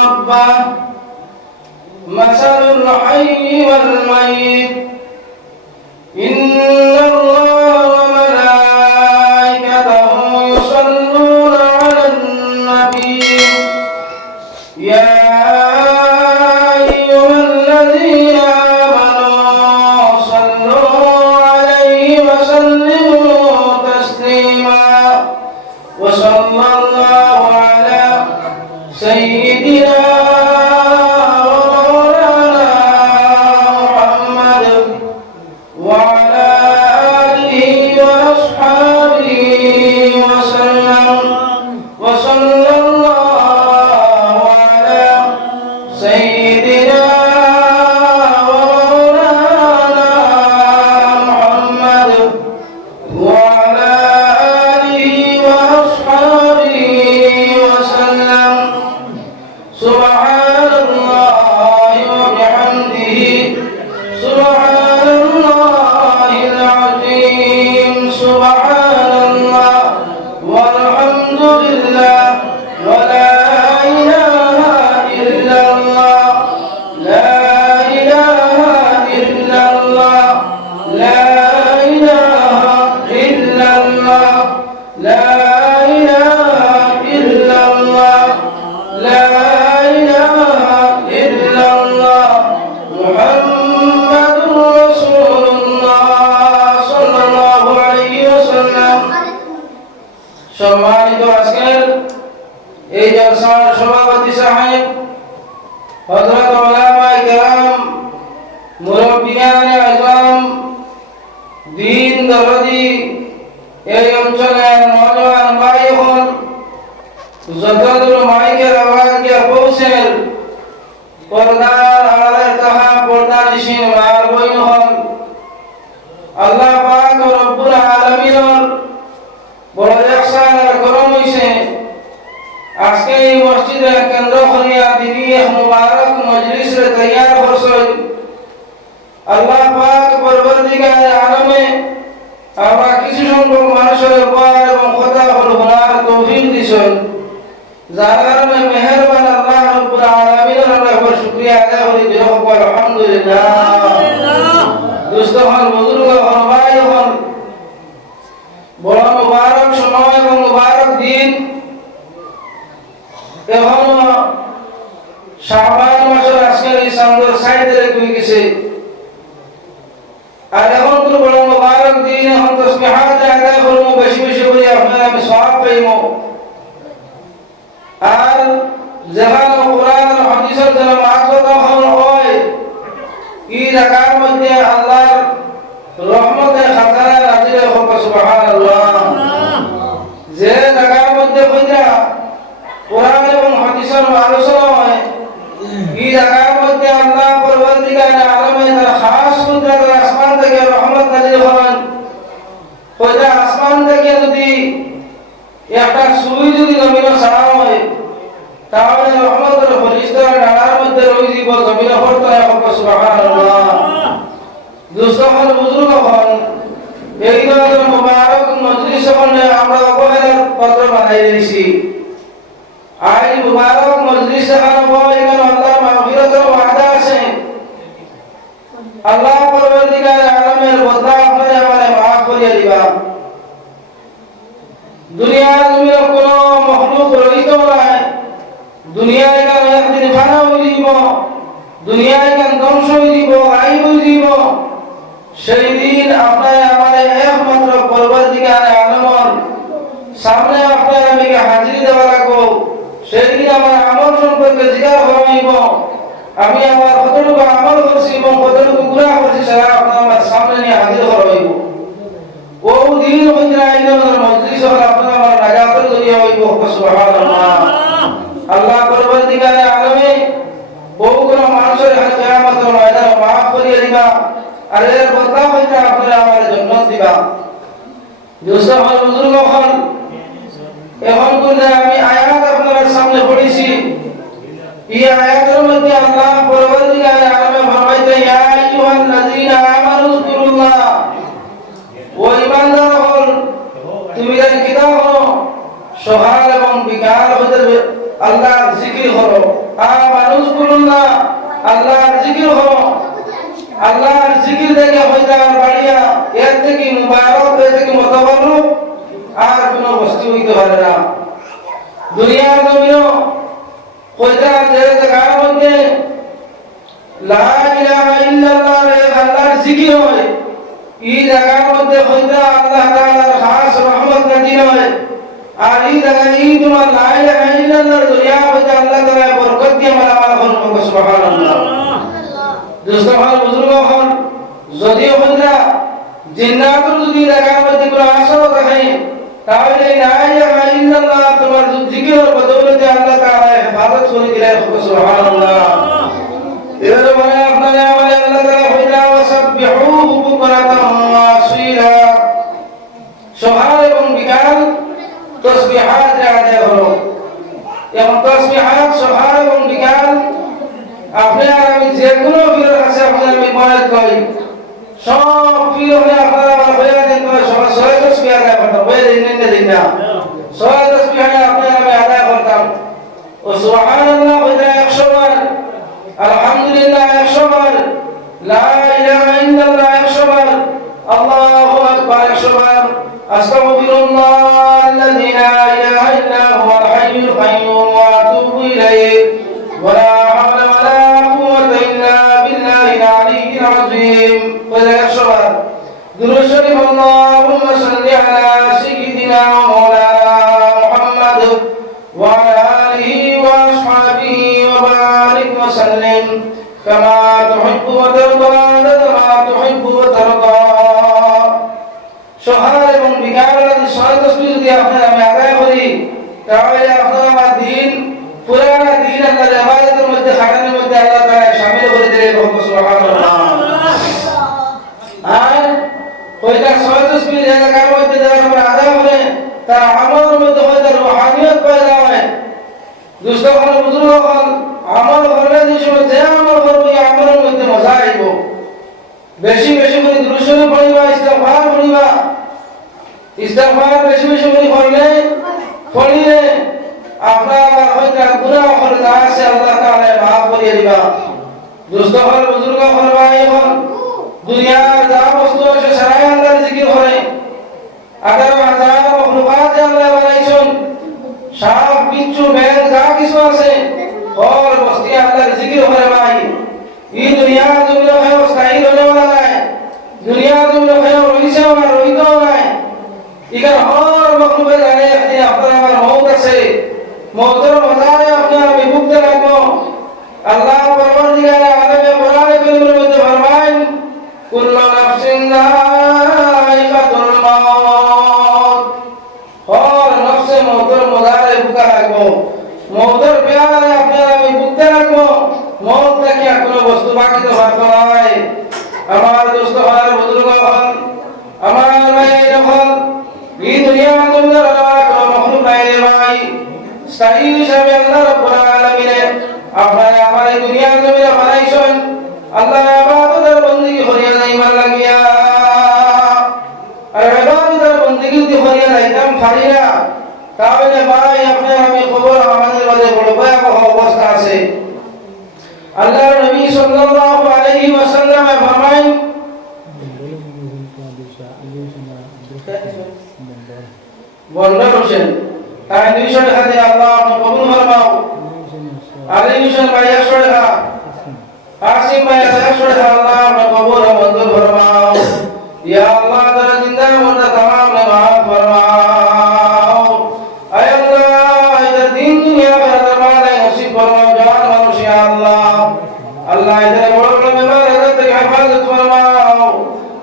ربه مثل الحي والميت إن الله وملائكته يصلون على النبي يا أيها الذين آمنوا صلوا عليه وسلموا تسليما وصلى الله على سيدنا সম্মানিত আজকের এই জলসার সভাপতি সাহেব হযরত উলামায়ে কেরাম মুরব্বিয়ানে আযম দ্বীন দরদি এই অঞ্চলের নওজওয়ান ভাই হল যতদূর মাইকের আওয়াজ গিয়ে পৌঁছেন পর্দার আড়ালে তাহা পর্দানিশীন মার বইন হল আল্লাহ পাক রব্বুল আলামিনের বড় ইহসান আর করম হইছে আজকে এই মসজিদের কেন্দ্র করিয়া দিনী এক মুবারক মজলিস রে তৈয়ার হইছে আল্লাহ পাক পরবর্তীকার আলমে আমরা কিছু সংখ্যক মানুষের উপর এবং কথা হল বলার তৌফিক দিছেন যার কারণে মেহেরবান আল্লাহ রব্বুল আলামিনের উপর শুকরিয়া আদায় করি দিও আলহামদুলিল্লাহ দোস্ত হল বুজুর্গ হল ভাই হল বড় মুবারক সময় এবং মুবারক দিন এখন শাবান মাসের আজকের এই সুন্দর সাইডে রেখে গেছে আর এখন তো বড় মুবারক দিন এখন তাসবিহাত আদায় করব বেশি বেশি করে আপনারা আমি সওয়াব পাইব আর যেখানে কোরআন আর হাদিসের যারা মাঝখানে হয় এই জায়গার মধ্যে আল্লাহর রহমতের খাজানা নাজিল হোক সুবহানাল্লাহ যে জায়গার মধ্যে কইরা কোরআন এবং হাদিসের আলোচনা হয় এই জায়গার মধ্যে আল্লাহ পরবর্তীকার আলমে তার খাস কুদরত আসমান থেকে রহমত নাজিল হন কইরা আসমান থেকে যদি একটা সুই যদি জমিনে ছাড়া হয় তাহলে রহমতের ফেরেশতারা ডানার মধ্যে রই দিব জমিনে হরতায় হোক সুবহানাল্লাহ দোস্ত হল বুজুর্গ হল এই ধরনের মুবারক মজলিস হলে আমরা অবহেলার পত্র বানাই দিয়েছি আর এই মুবারক মজলিস এখানে আল্লাহ মাগফিরাতের ওয়াদা আছে আল্লাহ পরবর্তীকার আলমের বদলা আপনারা আমারে মাফ করিয়া দিবা দুনিয়ার জমিনে কোনো মখলুক রহিত নাই দুনিয়ায় কেন একদিন ফানা হয়ে দিব দুনিয়ায় কেন ধ্বংস হয়ে দিব আইব হয়ে দিব সেই দিন আপনারা আমাদের একমাত্র পরবর্তীকার আলমর সামনে আপনারা আমি হাজিরি দেওয়া লাগবো সেই দিন আমার আমল সম্পর্কে জিজ্ঞাসা করাইব আমি আমার কতটুকু আমল করছি এবং কতটুকু গুনাহ করছি সেটা আপনারা আমার সামনে নিয়ে হাজির করাইব ও দিন হইতে আইনের মজলিস হল আপনারা আমার নাজাতের জরিয়া হইব সুবহানাল্লাহ আল্লাহ পরবর্তীকার আলমে বহুগুলো মানুষের কিয়ামতের ময়দানে মাফ করিয়ে দিবা আর এর বদলা হইতে আপনারা আমার জান্নাত দিবা দোস্ত হল বুজুর্গ হল এখন কোন আমি আয়াত আপনাদের সামনে পড়েছি এই আয়াতের মধ্যে আল্লাহ পরবর্তীকার আলমে ফরমাইতে ইয়া আইয়ুহাল্লাযীনা আমানু যকুরুল্লাহ ও ঈমানদার হল তুমি জানি কিতাব হলো সকাল এবং বিকাল হতে আল্লাহর জিকির করো। মানুষ বলুন না আল্লাহর জিকির করো। আল্লাহর জিকির দেখে হয়তো আর বাড়িয়া এর থেকে মুবারক এর থেকে মতবরক আর কোন বস্তু হইতে পারে না। দুনিয়ার জমিনও কয়টা যে জায়গার মধ্যে লা ইলাহা ইল্লাল্লাহ আল্লাহর জিকির হয়, এই জায়গার মধ্যে হয়তো আল্লাহ তাআলার খাস রহমত নাজিল হয়। আর এই জায়গায় এই তোমার লা ইলাহা ইল্লাল্লাহর দুনিয়া হয়তো আল্লাহ তাআলা বরকত দিয়ে মালামাল করব। সুবহানাল্লাহ। দুস্তফার বুজুর্গ হন যদিও হইতা জিন্নাতুর যদি জায়গার মধ্যে কোনো আসর থাকে তাহলে লা ইলাহা ইল্লাল্লাহ তোমার জিকিরের বদৌলতে আল্লাহ তাআলা হেফাজত করে দিলেন। সুবহানাল্লাহ। এর মানে আপনারা আমাদের আল্লাহ তাআলা হইতা ওয়াসাবিহুহু বুকরাতাম ওয়া আসীলা, সকাল এবং বিকাল তাসবিহাত আদায় করো। এবং তাসবিহাত সকাল এবং বিকাল আপনি আর আমি যে কোনো ফিরের কাছে আপনার আমি বয়াত করি সব ফিরে হলে আপনারা আমার বয়াত দিন করে সবাই 100 তাসবিহ আদায় করতাম। বয়াত দিন না 100 তাসবিহ আপনার আমি আদায় করতাম। ও সুবহানাল্লাহ হইতা 100 বার, আলহামদুলিল্লাহ 100 বার, লা ইলাহা ইল্লাল্লাহ 100 বার, আল্লাহু আকবার 100 বার, আস্তাগফিরুল্লাহাল্লাযী লা ইলাহা ইল্লা হুয়াল হাইয়ুল কাইয়্যুম ওয়া আতুবু ইলাইহি ওয়া লা হাওলা ওয়া লা কুওয়াতা ইল্লা বিল্লাহিল আলিয়্যিল আযীম। ওয়া 100 বার দুরূদ শরীফ আল্লাহুম্মা সাল্লি আলা সাইয়্যিদিনা ওয়া মাওলানা মুহাম্মাদ ওয়া আলা আলিহি ওয়া আসহাবিহি ওয়া বারিক ওয়া সাল্লিম কামা তুহিব্বু ওয়া তারদা আদাদা মা তুহিব্বু ওয়া তারদা। সকাল এবং বিকাল রাতে 100 তাসবিহ যদি আপনারা আমি আদায় করি তাহলে আপনারা আমার দিন পুরা দিন আল্লাহর ইবাদতের মধ্যে খাটানোর মধ্যে আল্লাহ তাআলা শামিল করে দিলেন। সুবহানাল্লাহ। আর ওইটা 100 তাসবিহ জায়গার মধ্যে যারা আমরা আদায় করে তার আমলের মধ্যে হয়তো রূহানিয়ত পয়দা হয়। দুষ্টখন বুজুর্গখন আমল করলে যে সময় যে আমল করবো এই আমলের মধ্যে মজা আইব। বেশি বেশি করে দুরূদ শরীফ পড়িবা, ইস্তিগফার পড়িবা। ইস্তিগফার বেশি বেশি করে পড়লে আপনার হয়তো গুনাহ করে যা আছে আল্লাহ তাআলা মাফ করে দিবা। দুষ্টখন বুজুর্গখন ভাই এখন দুনিয়ার যা বস্তু আছে সারাই আল্লাহর জিকির করে। 11,000 মখলুকাত আল্লাহ বানাইছেন, সাপ বিচ্ছু ব্যাঙ যা কিছু আছে और বস্তি আল্লাহর জিকির করে ভাই। এই দুনিয়া জমিনে হয় স্থায়ী হলে ওলা নাই, দুনিয়া জমিনে হয় রইছে না রইতেও নাই। ইকার হর মখলুকে জানে আপনি আপনার আমার মৌত আছে, মৌতের মজারে আপনার আমি ভুগতে লাগবো। আল্লাহ পরবর্তীকালে আলেমে কোরআনে কারীমের মধ্যে ফরমায় কুল্লু নাফসিন যায়িকাতুল মাউত, হর নফসে মৌতের মজারে ভুগা লাগবো। মৌতের পেয়ারে আপনার আমি ভুগতে লাগবো। মৌত থেকে কোনো বস্তু বাকি তো থাকবে নয়। আমার দোস্ত হল বুজুর্গ হল আমার ভাই যখন এই দুনিয়া জমিনের কোনো মখলুক নাই রে ভাই। স্থায়ী হিসাবে আল্লাহ রাব্বুল আলামিন আপনারা আমার এই দুনিয়া জমিনে বানাইছেন আল্লাহ ইবাদতের বندگی করিয়া যাইবার লাগিয়া। আর ইবাদতের বندگی যদি করিয়া যাইতাম পারি না তাহলে ভাই আপনার আমি খবর আমাদের মাঝে বড় ভয়াবহ অবস্থা আছে। আল্লাহর নবী সাল্লাল্লাহু আলাইহি ওয়াসাল্লাম ফরমায় বন্ধ হোসেন তাই 200 টাকা দিয়ে আল্লাহ আপনি কবুল ফরমাও। আলী হোসেন ভাই 100 টাকা, আসিম ভাই 100 টাকা আল্লাহ আপনি কবুল ও মঞ্জুর ফরমাও। ইয়া আল্লাহ তাআলা জিন্দা মুর্দা तमाम ने माफ फरमाओ। आय अल्लाह इधर दिन दुनिया का दरबार नसीब फरमाओ जान मानुष या अल्लाह। अल्लाह इधर बड़े बड़े बीमार हजरत की हिफाजत फरमाओ।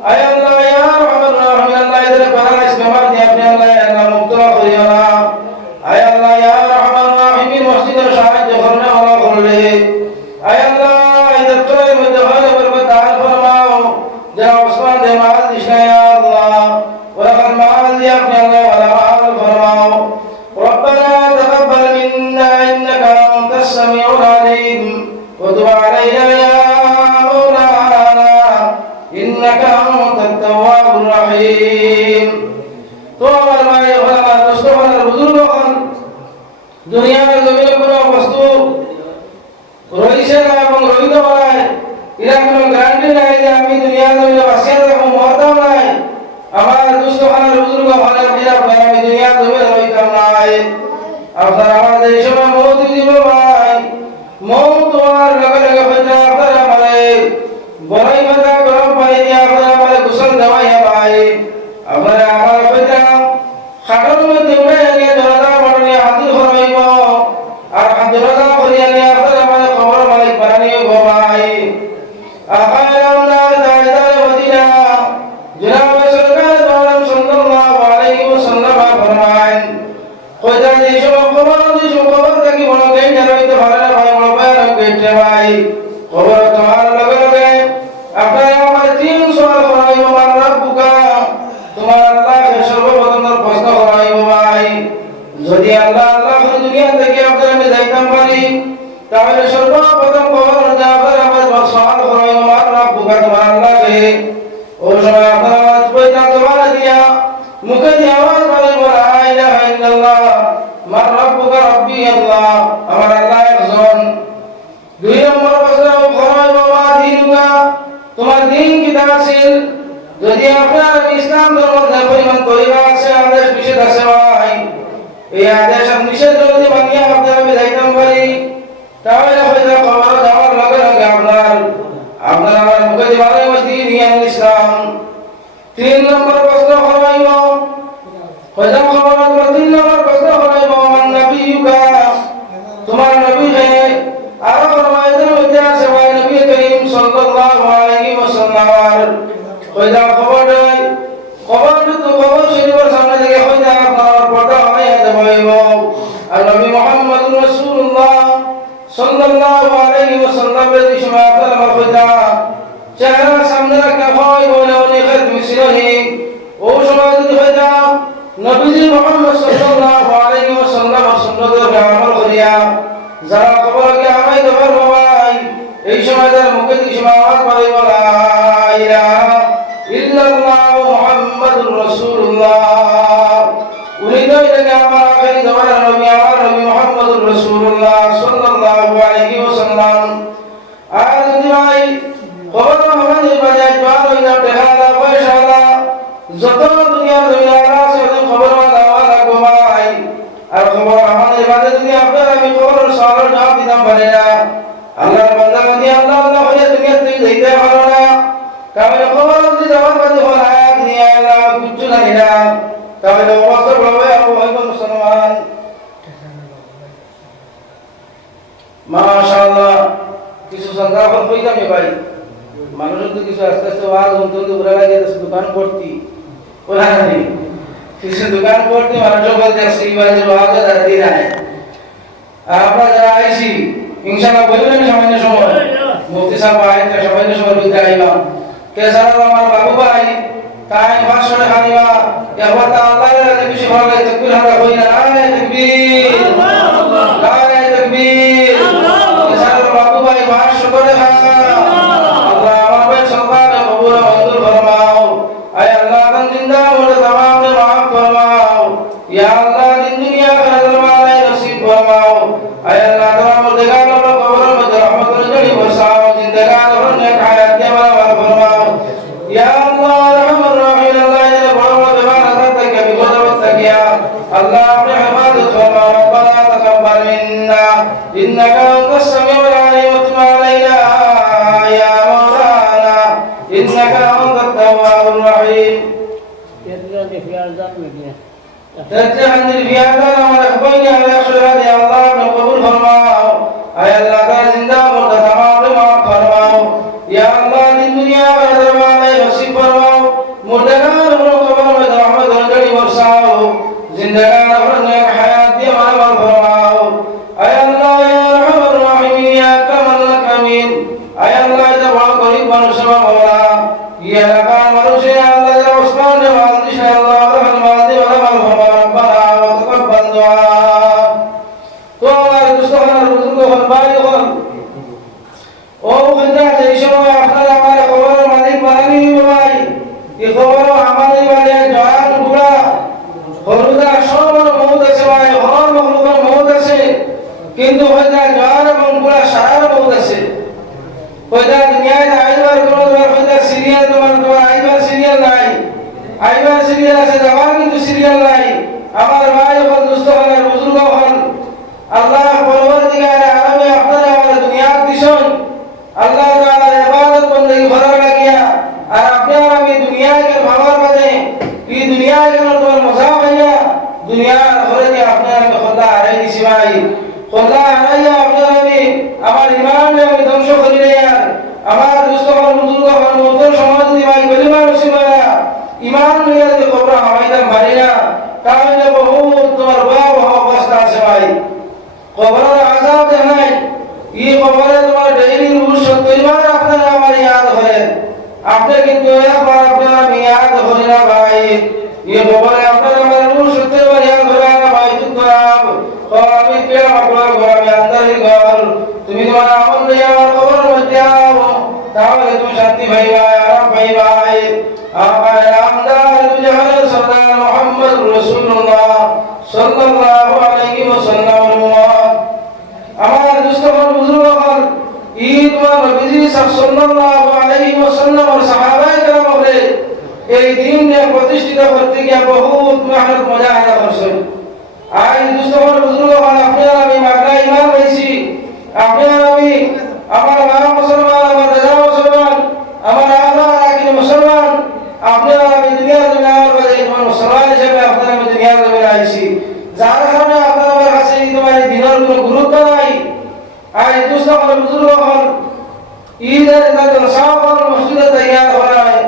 आय अल्लाह या रहमान रहीम अल्लाह इधर बड़ा इस बीमार दिया अपने अल्लाह या अल्लाह मुब्तला करियो ना। आय अल्लाह या रहमान रहीम मस्जिद और साहिब करने वाला कर ले। आय अल्लाह इधर तो मध्य वाले बरकत दान फरमाओ। जा उस्मान दे माल दिशा या अल्लाह ولقد माल दिया अपने अल्लाह वाला माल फरमाओ। ربنا تقبل منا انك انت السميع العليم وتب علينا يا مولانا انك انت التواب الرحيم। তো আমার ভাই আমার দোস্ত আমার বুজুর্গগণ দুনিয়ার জমিনে কোনো বস্তু রয়েছে না এবং রইতে পারে, এরা কোনো গ্যারান্টি নাই যে আমি দুনিয়া জমিনে বাঁচিয়ে থাকবো, মরতাম নাই। আমার দুস্থখানার বুজুর্গ ভালো বিরা আমি দুনিয়া জমিনে রইতাম নাই। আপনার আমাদের এই সময় মৌত দিব ভাই, মৌত তোমার লগে লগে হইতে আপনার আমারে বড়াই মাথা গরম পানি দিয়ে আপনার আমারে গোসল দেওয়াইয়া ভাই, আপনার আমার হইতে খাটার মধ্যে উঠে নিয়ে জনতা মঠে হাতির হরাইব আর জনতা হরিয়া নিয়ে আপনার আমারে খবর মালিক বানানিও গো ভাই। আখায়াম দার দায়দার মদিনা জনাব সরকার আলম সাল্লাল্লাহু আলাইহি ওয়াসাল্লাম ফরমান কইতা যে সব খবর থাকি বড় গেই জানাইতে পারে না ভাই, বড় ভাই গেইতে ভাই খবর তোমার লগে লগে আপনার আমার তিন সওয়াল করাইব। মান রব্বুকা, তোমার আল্লাহকে সর্বপ্রথম প্রশ্ন করাইব ভাই। যদি আল্লাহ করে দুনিয়া থেকে আপনার আমি যাইতাম পারি, তাহলে সর্বপ্রথম খবর আপনার আমার সওয়াল করাইব মান রব্বুকা, তোমার আল্লাহকে। ও সময় আপনার আওয়াজ পয়তা তোমার দিয়া মুখে দিয়ে আওয়াজ বলিব লা ইলাহা ইল্লাল্লাহ মান রব্বুকা রব্বি আল্লাহ, আমার আল্লাহ একজন। দুই নম্বর প্রশ্ন করাইব মা দীনুকা, তোমার দিন কিতা আছিল। যদি আপনার ইসলাম ধর্মের পরিমাণ তরিকা আছে, আদেশ নিষেধ আছে ভাই, এই আদেশ আর নিষেধ যদি মানিয়ে আপনার আমি যাইতাম পারি, তাহলে হয়তো খবর যাওয়ার লগে লগে আপনার আমার মুখে দিবারে দিন ইসলাম। তিন নম্বর প্রশ্ন করাইব হয়তো খবর, তিন নম্বর প্রশ্ন করাইব মান নবিয়ুকা, তোমার নবী হে। আর ফরমাইতের মধ্যে আছে ভাই নবী করিম সাল্লাল্লাহু আলাইহি ওয়াসাল্লাম হয়তো খবর দেয়, খবর তো খবর শরীফের সামনে থেকে হয়তো আপনার পর্দা হয়ে যাইব। আর নবী মুহাম্মদুর রাসূলুল্লাহ সাল্লাল্লাহু আলাইহি ওয়াসাল্লাম এর সময় আপনার হয়তো চেহারা সামনে রাখা হয় বলে অনেক মিশরহি। ও সময় যদি হয়তো নবীজি মুহাম্মদ সাল্লাল্লাহু আলাইহি ওয়াসাল্লাম সুন্নতের আমল করিয়া যারা খবরকে আমায় দেবার ভাই, এই সময় তার মুখে এই সময় আওয়াজ পাইব লা ইলাহা ইল্লাল্লাহ মুহাম্মাদুর রাসূলুল্লাহ। উনি তো এটাকে আমার আখেরি দেবার নবী, আমার নবী মুহাম্মাদুর রাসূলুল্লাহ সাল্লাল্লাহু আলাইহি ওয়াসাল্লাম। আর যদি ভাই খবর আমাদের বাজার জোয়ার হইয়া টেহালা পয়সালা যত দুনিয়ার জমিনা আছে ওদের খবর দেওয়া লাগবো ভাই। আর খবর আমাদের বাদে যদি আপনার আমি খবর সওয়ালের জবাব দিতাম পারি না, আল্লাহর বান্দা যদি আল্লাহ আল্লাহ হয়ে দুনিয়া থেকে যাইতে পারো না, তাহলে খবর যদি যাওয়ার বাদে হল আয়াত নিয়ে আল্লাহ কিচ্ছু জানি না, তাহলে অবস্থা বলবে আবু হইব মুসলমান। মাশাআল্লাহ কিছু সংখ্যা হইতাম ভাই, মানুষের তো কিছু আস্তে আস্তে ওয়াজ শুনতে ঘুরে লাগে, দোকান ভর্তি ওরা নেই, কিছু দোকান ভর্তি মানুষের বলতে সেই বাজে ওয়াজ দাঁড়িয়ে যায়। আর আমরা যারা আইসি ইনশাআল্লাহ বলবেন সামান্য সময় মুফতি সাহেব আইতে সামান্য সময় বুঝতে আইলাম কেসার আমার বাবু ভাই তাই ভাষণে হারিবা এবার তা আল্লাহর কাছে বেশি ভালো লাগে। তাকবীর হারা হই না, নারে তাকবীর নারে তাকবীর। কেসার বাবু ভাই ভাষণ করে আল্লাহ আমার ভাই সবার কবুল মঞ্জুর ফরমাও। আয় আল্লাহ তান জিন্দা মুর্দা तमाम ने माफ फरमाओ। या अल्लाह दिन दुनिया का दरबार नसीब फरमाओ। आय अल्लाह तमाम मुर्देगार और कब्रों में रहमत नजरी बरसाओ। जिंदगान और नेक हयात के मरवा फरमाओ। या अल्लाह रहमान रहीम अल्लाह ने बड़ा बड़ा बीमार अता तक कभी गुजरत तक या अल्लाह अपने हिफाजत फरमाओ। रब्बना तकब्बल मिन्ना इन्नका अंतस समीउल अलीम व तुब अलैना या मौलाना इन्नका अंतत तव्वाबुर रहीम। تتحن الفيادان والأخبين على أخشرات يا الله من قبول فرماو. أي الله تعالى زندہ مرد تمام لما فرماو. يا الله للدنيا والدرمان نصيب فرماو. مردگان من قبل من رحمت رجلی ورساو. زندگان فرنك حياة يمام فرماو. أي الله يا رحم الراحمين يا أكرم الأكرمين. أي الله إذا بڑا قريب ونسمى مولا. يا لقام ورسي يا الله إذا عثمان وعندش يا الله ورحم والدي ورحم ربنا وتقبل دعاء. تو हमारे दुश्मन बुजुर्ग और भाई और ओ बंदा देशों में अपना हमारे खबर मालिक बनानी है भाई। ये खबर हमारे वाले जवान बुरा हरुदा शोर मौत से भाई हर मखलूक मौत से किंतु আমার ইমান আমি ধ্বংস করি না আর আমার দুষ্ট হল বুজুর্গ হল মৌতের সময় যদি ভাই গরিবা নসিবায়া ইমান নিয়ে যদি কবর হামাইতাম পারি না তাহলে বহুত তোমার ভয়াবহ অবস্থা আছে ভাই কবরের আযাব জানাই এই কবরে তোমার ডেইলি রুজ 70 বার আপনারা আমার ইয়াদ হয় আপনি কিন্তু একবার আপনারা ইয়াদ হয় না ভাই এই কবরে আপনারা আমার রুজ 70 বার ইয়াদ হয় না ভাই তুরাব আমি কে আপনার ঘর আমি আন্দারি ঘর তুমি তোমার আমল নিয়ে আমার কবর মধ্যে আও তাহলে তুমি শান্তি পাইবা আরাম পাইবা আমার আমদার জাহানের সরদার মুহাম্মদ রাসূলুল্লাহ সাল্লাল্লাহু আলাইহি ওয়াসাল্লাম আমার দুস্থর বুজুর্গগণ ঈদ ওয়া নবীজি সাল্লাল্লাহু আলাইহি ওয়াসাল্লাম আর সাহাবায়ে কেরাম এই দিন প্রতিষ্ঠিত করতে গিয়ে বহুত মেহনত মুজাহিদা করছেন আই দুস্থর বুজুর্গগণ আপনারা আমি মাগনা ইমান পাইছি আপনারা আমি আমার মা মুসলমান আমার দাদা মুসলমান আমার আল্লাহ রাখি মুসলমান আপনারা আমি দুনিয়ার জমিনে আমার বাড়ি মুসলমান হিসেবে আপনারা আমি দুনিয়ার জমিনে আইছি যার কারণে আপনারা আমার কাছে তোমার দিনের কোনো গুরুত্ব নাই আর এই দুষ্ট হল বুজুর্গ হল ঈদের তাদের সাহাবাল মসজিদে তৈয়ার করা হয়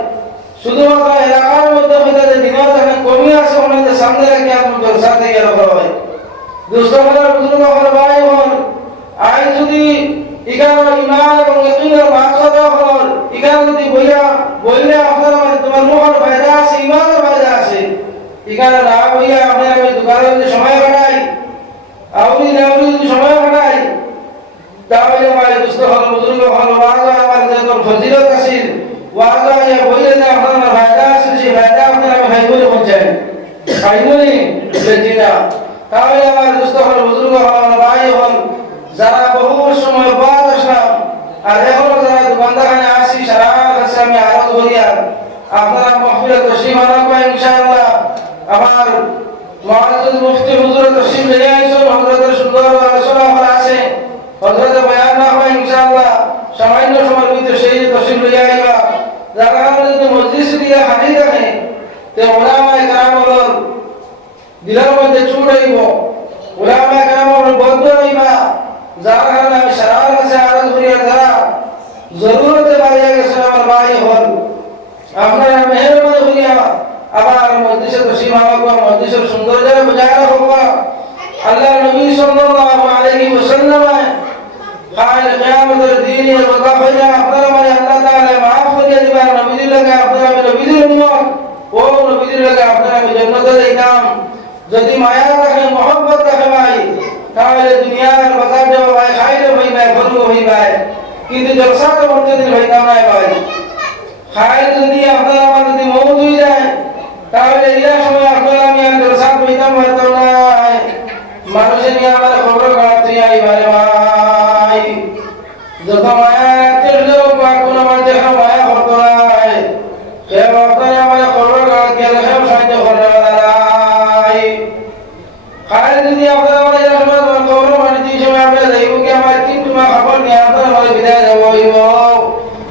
শুধুমাত্র এলাকার মধ্যে হইতে যে দিনের যেখানে কমি আছে ওখানে সামনে রেখে আপনার জলসা তৈয়ার করা হয় দুষ্ট হলের বুজুর্গ হল ভাই হল আই যদি এখানে ইমান এবং ইয়াকিনের মাকসাদা হল এখানে যদি বইলে আপনার তোমার রূহের ফায়দা আছে ইমানের ফায়দা আছে এখানে না বইয়া আপনার আমি দোকানে যদি সময় কাটাই আউলি যদি সময় কাটাই তাহলে আমার দুস্থ হল বুজুর্গ হল ওয়াজা আমার যে তোর ফজিলত আছিল ওয়াজা ইয়া বইলে যে আপনার ফায়দা আছে সেই ফায়দা আপনার আমি হাইবুলে পৌঁছাই হাইবুলি বেজিনা তাহলে আমার দুস্থ হল বুজুর্গ হল ভাই হল যারা বহু সময় বাদ আসলাম আর এখনো যারা দোকানদারখানে আসি সারা কাছে আমি আরো করিয়া আপনারা মাহফিলে তশরিফ আনবা ইনশাআল্লাহ আমার মুআজ্জিজ মুফতি হুজুর তশরিফ নিয়ে আইছেন হযরতের সুন্দর আলোচনা করা আছে হযরতের বয়ান না হয় ইনশাআল্লাহ সামান্য সময়ের ভিতরে সেই তশরিফ নিয়ে আইবা যারা যদি মজলিস দিয়া খালি থাকে তে উলামায়ে কেরাম হলর দিলের মধ্যে চুট হইব উলামায়ে কেরাম হলর বদ্ধ হইবা যার কারণে আমি সারা কাছে আরজ করিয়া যারা জরুরতে বাড়িয়ে গেছেন আমার ভাই হল আপনারা মেহরবানি করিয়া আবার মজলিসে তশরিফ আনবা মজলিসের সৌন্দর্য বজায় রাখবা আল্লাহ নবী সাল্লাল্লাহু আলাইহি ওয়াসাল্লাম কাল কিয়ামতের দিনে কথা হইয়া আপনারা মানে আল্লাহ তাআলা maaf করিয়া দিবেন নবীজির লাগে আপনারা নবীজির উম্মত ও নবীজির লাগে আপনারা জান্নাতে যাইতাম যদি মায়া রাখে mohabbat রাখে ভাই তাহলে দুনিয়ার বাজার দেওয়া ভাই খাইলে ভাই ভাই ঘরু ভাই ভাই কিন্তু জলসা তো করতে দিন ভাই না ভাই খাই যদি আপনারা আমার যদি মৌত হয়ে যায় তাহলে এই সময় আপনারা আমি আর জলসা কইতাম হয়তো না মানুষের নিয়ে আমার খবর কাটতে আই ভাই ভাই যত মায়া রাখতে কোনো মানুষের মায়া করতো নাই সে আপনারা আমার খবর কাটতে গেলে সাহায্য করতে নাই খাই যদি আপনারা আমার সময় খবর মানে যে সময় আমরা যাইব কি আমার কিন্তু খবর নিয়ে আপনারা আমার বিদায় যাব হইব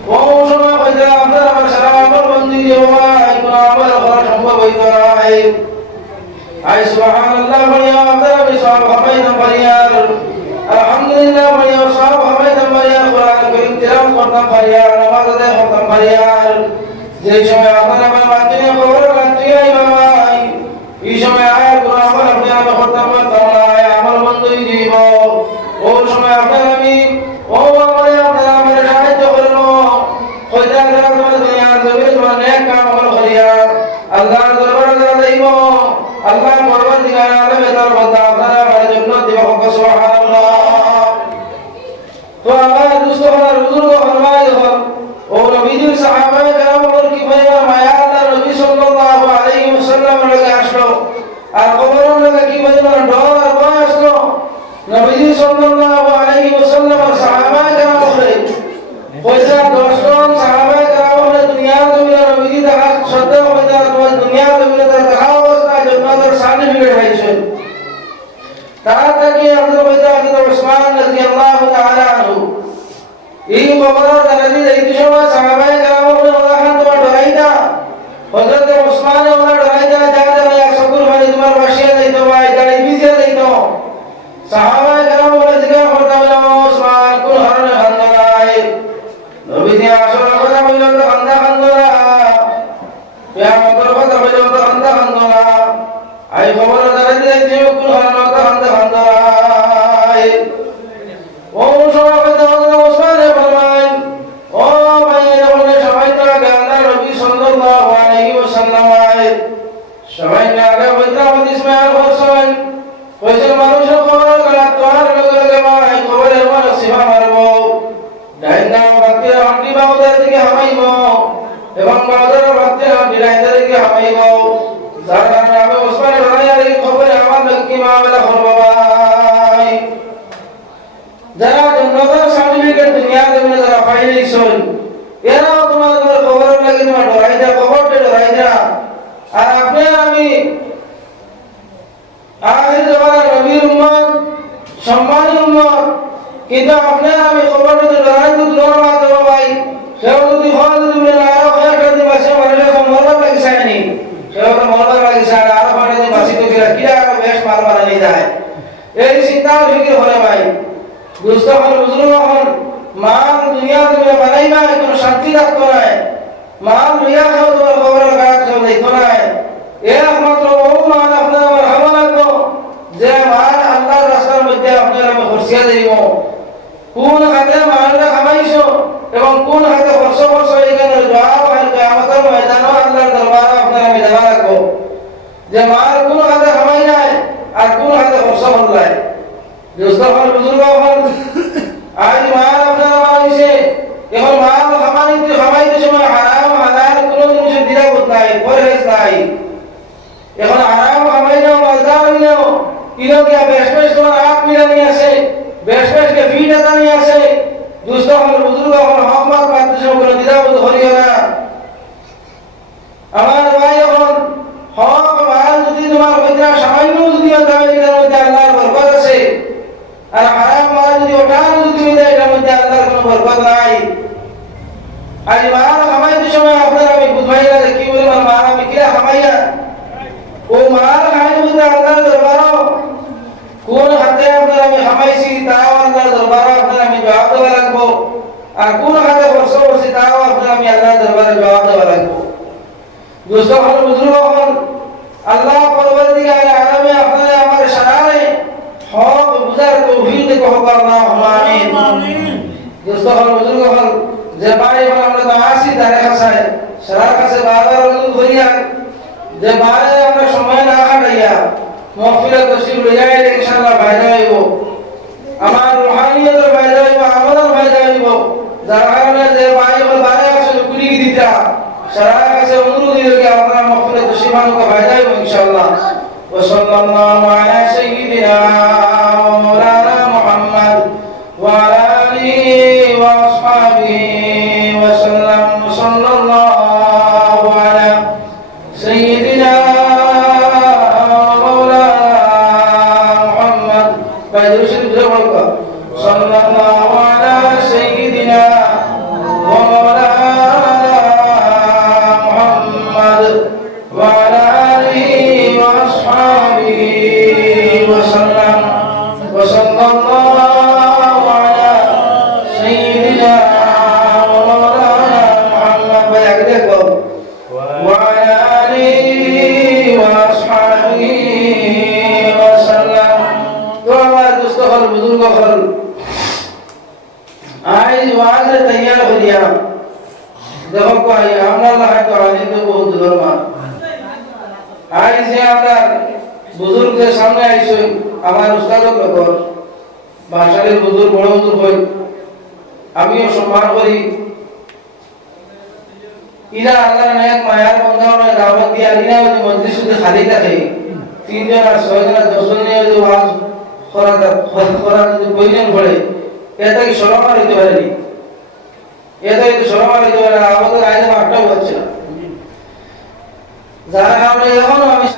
ও সময় হইতে আপনারা আমার সারা আমল বন্দি দিব ভাই কোনো আমল করা সম্ভব হইতো নাই আই সুবহানাল্লাহ বলিয়া আপনারা সব হামাইতাম পারিয়ার আলহামদুলিল্লাহ বলিয়া সব হামাইতাম পারিয়ার কোরআন কারীম তেলাওয়াত করতাম পারিয়ার নামাজ আদায় করতাম পারিয়ার যে সময় আপনারা আমার মাধ্যমে খবর রাখতে আইবা ভাই এই সময় আয়াত কোন আমল আপনি আমি করতাম পারতাম না আমল বন্ধ হয়ে যাইব ও সময় আপনারা আমি ও আমলে আপনারা আমার সাহায্য করলো হইতা যারা তোমার দুনিয়ার জমিনে তোমার নেক কাম আমল করিয়া আল্লাহর দরবারে যারা যাইব আল্লাহ পরবর্তীকালে আলামে তার বান্দা আপনারা আমার জন্য দিবা সুবহানাল্লাহ তো আমার দুস্থ হল বুজুর্গ হল ভাই হল ও নবীজির সাহাবায়ে কেরামের কি পরিমাণ মায়া আল্লাহ নবী সাল্লাল্লাহু আলাইহি ওয়াসাল্লাম লাগে আসলো আর কবরের লাগে কি পরিমাণ ডর আর ভয় আসলো নবীজি সাল্লাল্লাহু আলাইহি ওয়াসাল্লাম আর সাহাবায়ে কেরামের পয়সা 10 জন সাহাবায়ে কেরামের দুনিয়ার জমিনে নবীজি দেখা সত্য হইতা তোমার দুনিয়ার জমিনে দেখা অবস্থায় জান্নাতের সার্টিফিকেট পাইছেন তার থেকে আব্দুল বাইদাহি উসমান রাদিয়াল্লাহু তাআলা আনহু এই কবরের দালালি এই সময় সাহাবায়ে কেরামের ওলাহান তোমার ডরাইতা হযরত উসমান ওলা ডরাইতা যারা এক সকুর মানে তোমার বসিয়া যাইতো ভাই গাড়ি পিছিয়ে যাইতো সাহাবায়ে কেরাম ওলা জিজ্ঞাসা করতে উসমান কোন ডাইনা ভক্তি হাঁটি বাউদের দিকে হামাইব এবং বাউদের ভক্তি হাঁটি ডাইনার দিকে হামাইব যার কারণে আমি ওসমানী ভাইয়ার এই খবরে আমার লক্ষ্মী মা বেলা করবো ভাই যারা জন্নতের সার্টিফিকেট দুনিয়া দেবেন যারা পাইলেইছেন এরাও তোমাদের খবর লাগে তোমার ডরাই যা খবরটা ডরাই যা আর আপনি আমি আখির জামানার নবীর উম্মত সম্মানী উম্মত কিন্তু আপনি আমি খবরটা ডরাই তো দূর না দেবো ভাই সেও যদি হয় যদি বলে আরো কয়েকটা দিন বাসে মারলে মরবার লাগিছে নি সেও তো মরবার লাগিছে আর আরো কয়েকটা দিন বাসি তো কিরা আরো বেশ মার মারা নিয়ে যায় এই চিন্তা ফিকির হয় ভাই দুস্থ হল বুজুর্গ হল মাল দুনিয়া তুমি বানাইবা কোনো শান্তি রাখতো নাই মাল লইয়া খাও তোমার খবরের কাজ কেউ দেখতো নাই একমাত্র ও মাল আপনার আমার হামা লাগবো যে মাল আল্লাহর রাস্তার মধ্যে আপনার আমি খরচিয়া দিব কোন হাতে মালটা খামাইছো এবং কোন হাতে বর্ষ বর্ষ এখানে জবাব হয় আমাদের ময়দানও আল্লাহর দরবারে আপনার আমি জানা রাখবো যে মাল কোন হাতে খামাই নাই আর কোন হাতে বর্ষ বদলায় দুস্থ হল বুজুর্গ হল আজ মাল আপনার আমার হয়েছে এখন মাল খামাইতে সময় হারাম হালাল কোনো জিনিসের দ্বিধাবোধ নাই পরহেজ নাই এখন হারাম খামাই নাও মালদার নিও ইরকিয়া বেশ বেশ তোমার আপ মিলানি আছে বেশ বেশ কে ফিট এটা নিয়ে আছে দুস্থ হল বুজুর্গ হল হক মাত পাইতে সময় কোনো দ্বিধাবোধ করিও না আমার ভাই এখন হক মাল যদি তোমার হইতে সামান্য যদি দাবি এটার মধ্যে আল্লাহর বরকত আছে আর হারাম মাল যদি ওঠানো যদি হয়ে যায় এটার মধ্যে আল্লাহর কোনো বরকত নাই আজ মাল খামাইতে সময় আপনার আমি বুঝাই না কি বলে মাল আমি কিরা খামাইয়া ও মাল খাইতে বুঝতে আল্লাহর দরবারও কোন হাতে আপনার আমি খামাইছি তাও আল্লাহর দরবারও আপনার আমি জবাব দেওয়া লাগবো আর কোন হাতে বর্ষ করছি তাও আপনার আমি আল্লাহর দরবারে জবাব দেওয়া লাগবো দুস্থ হল বুজুর্গ হল আল্লাহ পরবর্তীকালে আগামী আপনারা আমার সারারে হক বুঝার তৌফিক কহব আল্লাহ আমিন দুস্থ হল বুজুর্গ হল যে ভাই বল আমরা তো আসি তারে কাছে সারার কাছে বারবার অনুরোধ করিয়া যে ভাই আমরা সময় না হারাইয়া মাহফিলে তশরিফ লইয়া আইলে ইনশাআল্লাহ বাইরে হইব আমার রুহানিয়তের বাইরে হইব আমাদের বাইরে হইব যার কারণে যে ভাই বল বাইরে আসলে কুড়ি দিতা সারার কাছে অনুরোধ করিয়া আমরা মাহফিলে তশরিফ আনতে বাইরে হইব ইনশাআল্লাহ وصلى الله على سيدنا مولانا محمد وعلى آله وأصحابه وسلم صلى الله على سيدنا مولانا محمد صلى الله على سيدنا مولانا محمد وعلى آله وأصحابه وسلم وصلى الله على سيدنا مولانا محمد وعلى آله وأصحابه وسلم তোমার দোস্ত হল বুজুর্গ হল আজ ওয়াজে তৈয়ার হইয়া দেখো কই আমরা হয়তো আজ তো বহুত ধর্মা আজ যে আমরা বুজুর্গদের সামনে আইসই আমার উস্তাদক ব্যাপার ভাষারের বুজুর্গ বড় বুজুর্গ হই আমিও সম্মান করি ইরা আল্লাহর নেক মায়ার বন্দাওয়ার দাওয়াত দিয়া ইরা ওই মজলিস শুধু খালি থাকে তিনজন আর ছয়জন আর দশজন নিয়ে যদি ওয়াজ করা যদি প্রয়োজন পড়ে এটা কি শরম আর হইতে পারেনি এটা তো শরম আর হইতে পারে আমাদের আইনে আটটাও হচ্ছে না যার কারণে এখন আমি